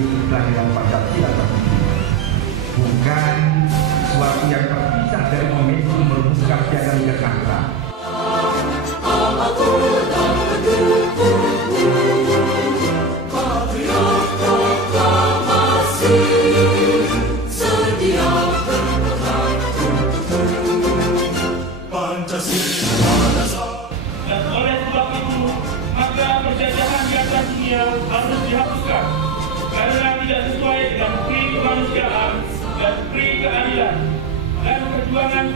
kelahiran Pancasila tersebut. Bukan suatu yang terpisah dari momentum merebutkan piagam Jakarta. Dan oleh sebab itu, maka penjajahan di atas dunia harus dihapuskan karena tidak sesuai dengan pri kemanusiaan dan pri keadilan dan perjuangan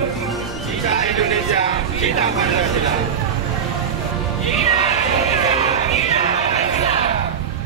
Kita Indonesia, kita Pancasila.